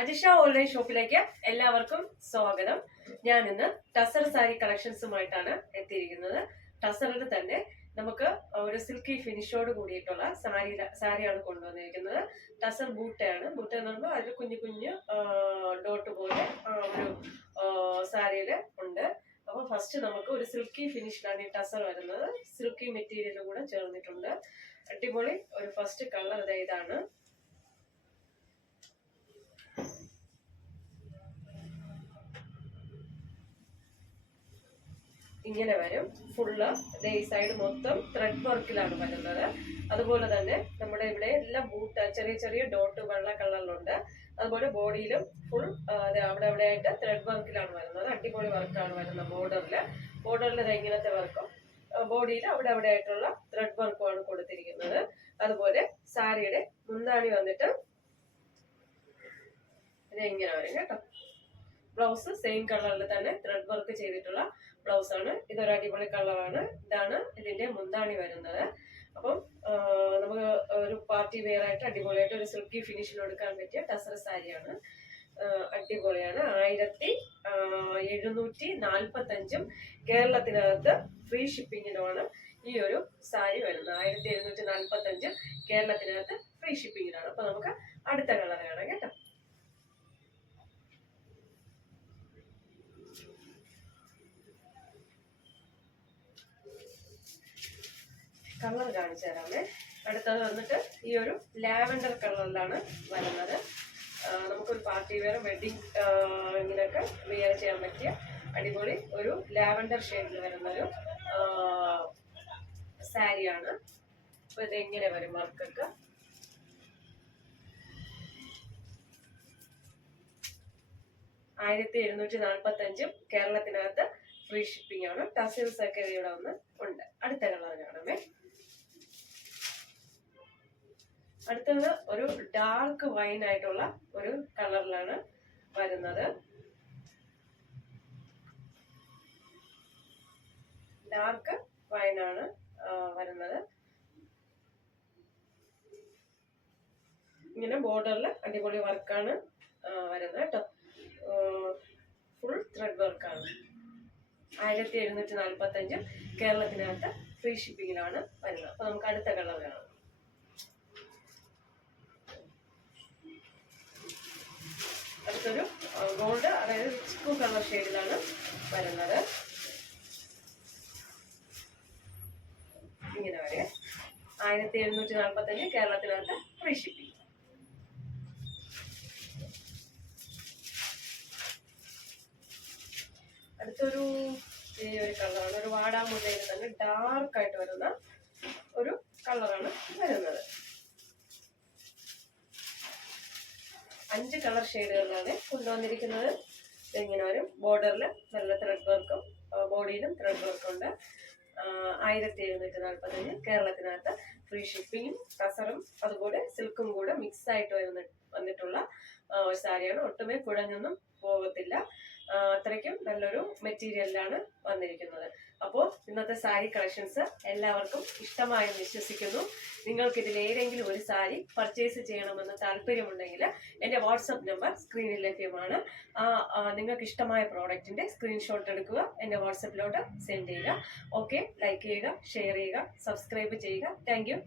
Ajisha online ഷോപ്പിലേക്ക് എല്ലാവർക്കും സ്വാഗതം. ഞാൻ ഇന്ന് ടസർ സാരി കളക്ഷൻസുമായിട്ടാണ് എത്തിയിരിക്കുന്നത്. ടസറിൽ തന്നെ നമുക്ക് ഒരു സിൽക്കി ഫിനിഷോട് കൂടിയിട്ടുള്ള സാരിയാണ് കൊണ്ടുവന്നിരിക്കുന്നത്. ടസർ ബൂട്ടയാണ്. ബൂട്ട എന്ന് പറയുമ്പോൾ അതിൽ കുഞ്ഞു കുഞ്ഞു ഡോട്ട് പോലെ ഒരു സാരിയില് ഉണ്ട്. അപ്പൊ ഫസ്റ്റ് നമുക്ക് ഒരു സിൽക്കി ഫിനിഷിലാണ് ഈ ടസർ വരുന്നത്. സിൽക്കി മെറ്റീരിയൽ കൂടെ ചേർന്നിട്ടുണ്ട്. അടിപൊളി ഒരു ഫസ്റ്റ് കളർ ഇതാണ്. ഇങ്ങനെ വരും. ഫുള്ള് ഈ സൈഡ് മൊത്തം ത്രെഡ് വർക്കിലാണ് വരുന്നത്. അതുപോലെ തന്നെ നമ്മുടെ ഇവിടെ എല്ലാം ബൂട്ട് ചെറിയ ചെറിയ ഡോട്ട് വെള്ള കളറിലുണ്ട്. അതുപോലെ ബോഡിയിലും ഫുൾ അവിടെ അവിടെ ആയിട്ട് ത്രെഡ് വർക്കിലാണ് വരുന്നത്. അടിപൊളി വർക്കാണ് വരുന്നത്. ബോർഡറിൽ ഇങ്ങനത്തെ വർക്കും ബോഡിയിൽ അവിടെ അവിടെ ആയിട്ടുള്ള ത്രെഡ് വർക്കുമാണ് കൊടുത്തിരിക്കുന്നത്. അതുപോലെ സാരിയുടെ മുന്താണി വന്നിട്ട് ഇത് ഇങ്ങനെ വരും കേട്ടോ. ബ്ലൗസ് സെയിം കളറിൽ തന്നെ ത്രെഡ് വർക്ക് ചെയ്തിട്ടുള്ള ബ്ലൗസ് ആണ്. ഇതൊരു അടിപൊളി കളറാണ്. ഇതാണ് ഇതിന്റെ മുന്താണി വരുന്നത്. അപ്പം നമുക്ക് ഒരു പാർട്ടി വെയർ ആയിട്ട് അടിപൊളിയായിട്ട് ഒരു സിൽക്കി ഫിനിഷിൽ എടുക്കാൻ പറ്റിയ ടസർ സാരിയാണ്. അടിപൊളിയാണ്. 1745 കേരളത്തിനകത്ത് ഫ്രീ ഷിപ്പിങ്ങിനുമാണ് ഈ ഒരു സാരി വരുന്നത്. 1745 കേരളത്തിനകത്ത് ഫ്രീ ഷിപ്പിങ്ങിനാണ്. അപ്പൊ നമുക്ക് അടുത്ത കളർ കാണാം കേട്ടോ. കളർ കാണിച്ചു തരാമേ. അടുത്തത് വന്നിട്ട് ഈ ഒരു ലാവൻഡർ കളറിലാണ് വരുന്നത്. നമുക്കൊരു പാർട്ടി വെയർ വെഡിങ് ഇങ്ങനെയൊക്കെ വെയർ ചെയ്യാൻ പറ്റിയ അടിപൊളി ഒരു ലാവൻഡർ ഷെയ്ഡിൽ വരുന്ന ഒരു സാരിയാണ്. അപ്പൊ ഇതെങ്ങനെ വരും വർക്കൊക്കെ. $1745 കേരളത്തിനകത്ത് ഫ്രീ ഷിപ്പിംഗ് ആണ്. ടസിൽസ് ഒക്കെ ഇവിടെ ഒന്ന് ഉണ്ട്. അടുത്ത കളർ കാണാമേ. അടുത്തത് ഒരു ഡാർക്ക് വൈൻ ആയിട്ടുള്ള ഒരു കളറിലാണ് വരുന്നത്. ഡാർക്ക് വൈൻ ആണ് വരുന്നത്. ഇങ്ങനെ ബോർഡറിൽ അടിപൊളി വർക്കാണ് വരുന്നത് കേട്ടോ. ഫുൾ ത്രെഡ് വർക്കാണ്. 1745 കേരളത്തിനകത്ത് ഫ്രീ ഷിപ്പിങ്ങിലാണ് വരുന്നത്. അപ്പൊ നമുക്ക് അടുത്ത കളർ കാണാം. അടുത്തൊരു ഗോൾഡ്, അതായത് ചിക്കു കളർ ഷെയ്ഡിലാണ് വരുന്നത്. ഇങ്ങനെ വരെ 1745 കേരളത്തിനകത്ത് ഫ്രീ ഷിപ്പിംഗ്. അടുത്തൊരു കളറാണ്. ഒരു വാടാമുല്ലയിൽ തന്നെ ഡാർക്ക് ആയിട്ട് വരുന്ന ഒരു കളറാണ് വരുന്നത്. 5 കളർ ഷെയ്ഡുകളിലാണ് കൊണ്ടുവന്നിരിക്കുന്നത്. ഇങ്ങനെ വരും. ബോർഡറിൽ നല്ല ത്രെഡ് വർക്കും ബോഡിയിലും ത്രെഡ് വർക്കും ഉണ്ട്. 1745 കേരളത്തിനകത്ത് ഫ്രീ ഷിപ്പിങ്ങും ടസറും അതുപോലെ സിൽക്കും കൂടെ മിക്സ് ആയിട്ട് വന്നിട്ടുള്ള സാരിയാണ്. ഒട്ടുമേ കുഴഞ്ഞൊന്നും പോകത്തില്ല. അത്രയ്ക്കും നല്ലൊരു മെറ്റീരിയലിലാണ് വന്നിരിക്കുന്നത്. അപ്പോൾ ഇന്നത്തെ സാരി കളക്ഷൻസ് എല്ലാവർക്കും ഇഷ്ടമായെന്ന് വിശ്വസിക്കുന്നു. നിങ്ങൾക്ക് ഇതിൽ ഏതെങ്കിലും ഒരു സാരി പർച്ചേസ് ചെയ്യണമെന്ന് താല്പര്യമുണ്ടെങ്കിൽ എൻ്റെ വാട്സപ്പ് നമ്പർ സ്ക്രീനിൽ ലഭ്യമാണ്. നിങ്ങൾക്ക് ഇഷ്ടമായ പ്രോഡക്റ്റിന്റെ സ്ക്രീൻഷോട്ട് എടുക്കുക, എൻ്റെ വാട്സപ്പിലോട്ട് സെൻഡ് ചെയ്യുക. ഓക്കെ, ലൈക്ക് ചെയ്യുക, ഷെയർ ചെയ്യുക, സബ്സ്ക്രൈബ് ചെയ്യുക. Thank you.